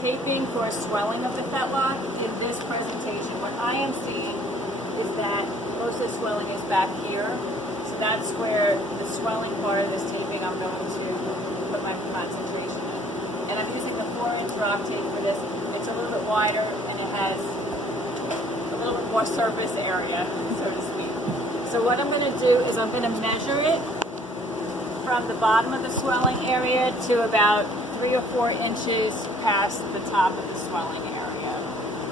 taping for a swelling of the fetlock in this presentation. What I am seeing is that most of the swelling is back here. So that's where the swelling part of this taping I'm going to put my concentration in. And I'm using the 4-inch RockTape for this. It's a little bit wider and it has a little bit more surface area, so to speak. So what I'm going to do is I'm going to measure it from the bottom of the swelling area to about 3 or 4 inches past the top of the swelling area.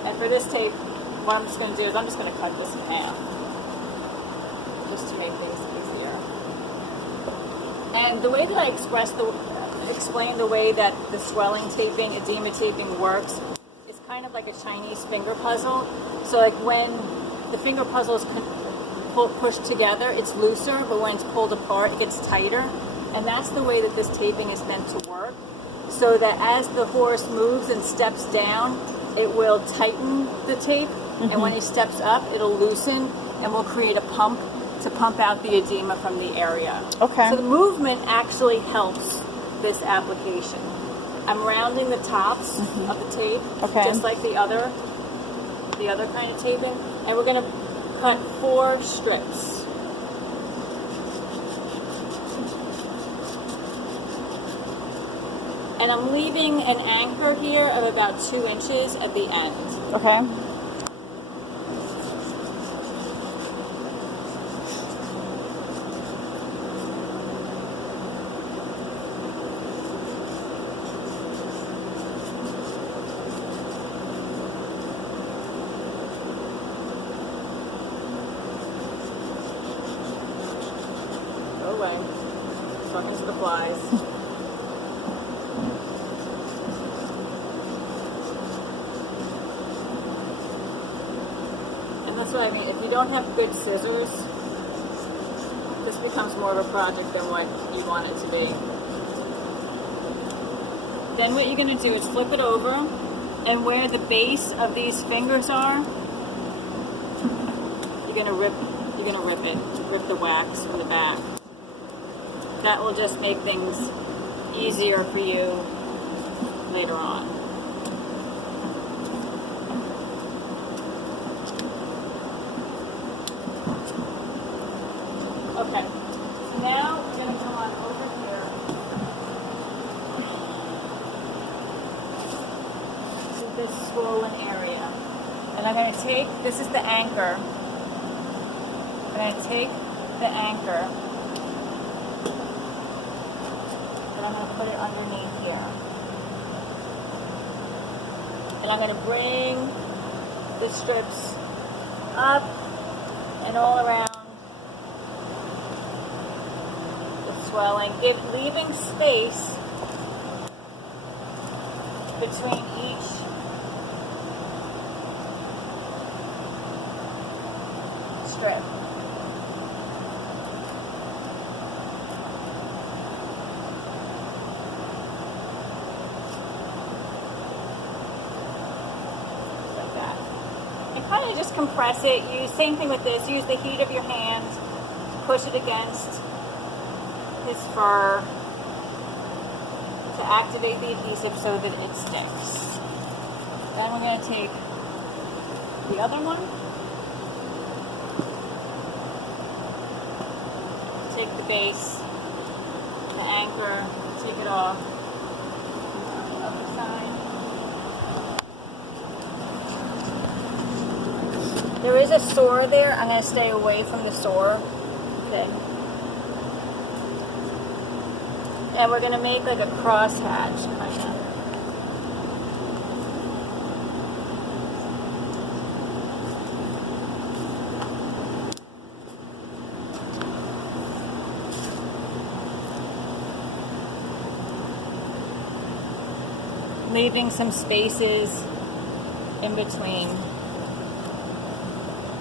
And for this tape, what I'm just going to do is I'm just going to cut this in half, just to make things easier. And the way that I explain the way that the swelling taping, edema taping works, is kind of like a Chinese finger puzzle. So like when the finger puzzle is pushed together, it's looser, but when it's pulled apart, it gets tighter. And that's the way that this taping is meant to work. So that as the horse moves and steps down, it will tighten the tape. Mm-hmm. And when he steps up, it'll loosen and will create a pump to pump out the edema from the area. Okay. So the movement actually helps this application. I'm rounding the tops of the tape, just like the other kind of taping. And we're going to cut 4 strips. And I'm leaving an anchor here of about 2 inches at the end. Okay. Go away. Stuck into the flies. That's what I mean. If you don't have good scissors, this becomes more of a project than what you want it to be. Then what you're going to do is flip it over, and where the base of these fingers are, you're going to rip the wax from the back. That will just make things easier for you later on. Okay, so now we're going to come on over here to this swollen area. And I'm going to take, this is the anchor. I'm going to take the anchor and I'm going to put it underneath here. And I'm going to bring the strips up and all around swelling, leaving space between each strip. Like that. And kind of just compress it. Same thing with this. Use the heat of your hands to push it against his fur to activate the adhesive so that it sticks. Then we're going to take the other one, take the base, the anchor, take it off, other side. There is a sore there. I'm going to stay away from the sore. Okay. And we're going to make like a crosshatch, kind of. Leaving some spaces in between.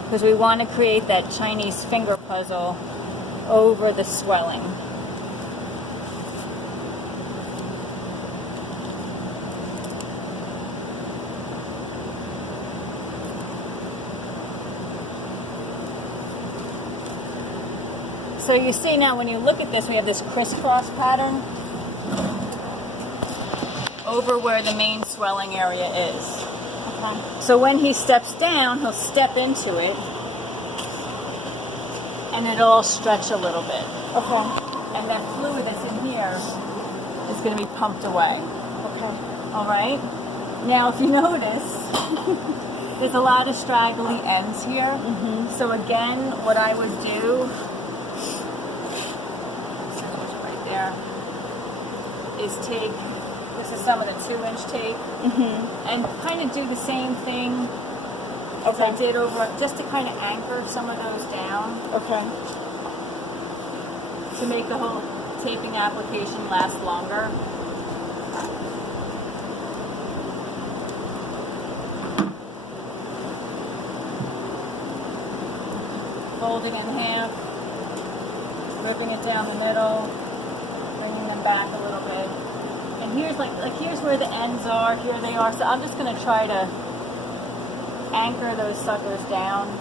Because we want to create that Chinese finger puzzle over the swelling. So you see now when you look at this, we have this crisscross pattern over where the main swelling area is. Okay. So when he steps down, he'll step into it, and it'll all stretch a little bit. Okay. And that fluid that's in here is going to be pumped away. Okay. All right? Now, if you notice, there's a lot of straggly ends here. Mm-hmm. So again, what I would do, right there, is take, this is some of the 2-inch tape, and kind of do the same thing as I did over, just to kind of anchor some of those down. Okay. To make the whole taping application last longer. Folding in half, ripping it down the middle, bringing them back a little bit. And here's here's where the ends are, here they are. So I'm just going to try to anchor those suckers down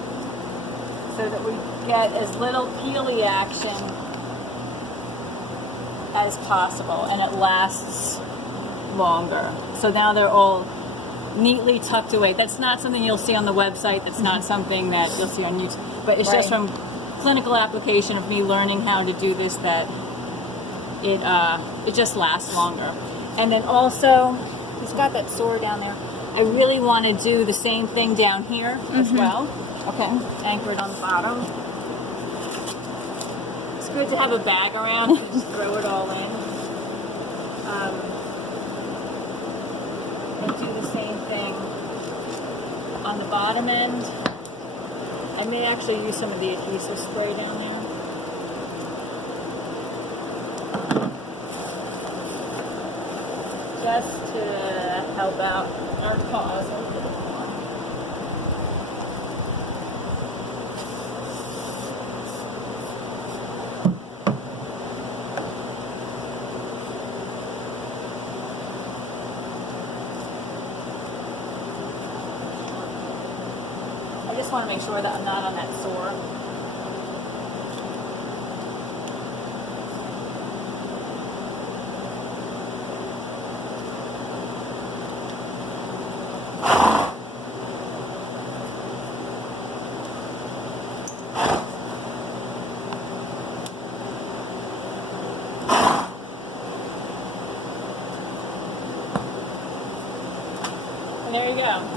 so that we get as little peely action as possible, and it lasts longer. So now they're all neatly tucked away. That's not something you'll see on the website. That's not something that you'll see on YouTube. But it's just from clinical application of me learning how to do this that it just lasts longer. And then also, he's got that sore down there. I really want to do the same thing down here as well. Okay. Anchor it on the bottom. It's good to have a bag around. You can just throw it all in. And do the same thing on the bottom end. I may actually use some of the adhesive spray down there. Just to help out our cause a little more. I just want to make sure that I'm not on that sore. And there you go.